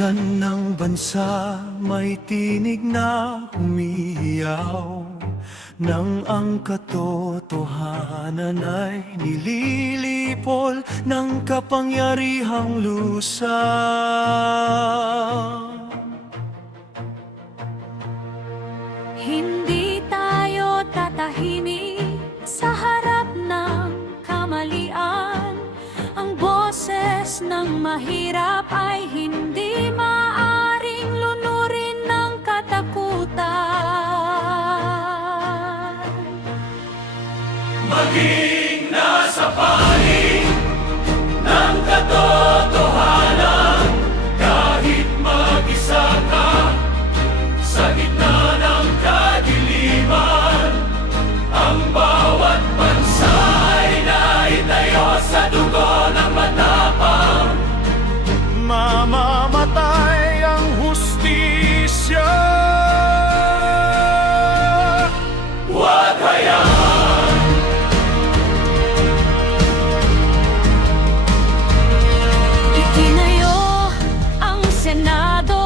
Halagan ng bansa may tinig na humihiyaw, nang ang katotohanan ay nililipol ng kapangyarihang lusa. Hindi tayo tatahimik sa harap ng kamalian. Ang boses ng mahirap ay hindi maaring lunurin ng katakutan. Maging nasa panig ng katotohanan, kahit mag-isa ka sa gitna ng kadiliman. Ang bawat bansa ay naitayo sa dugo ng matapang. Mamamatay ang hustisya. Huwag hayaan Itinayo ang Senado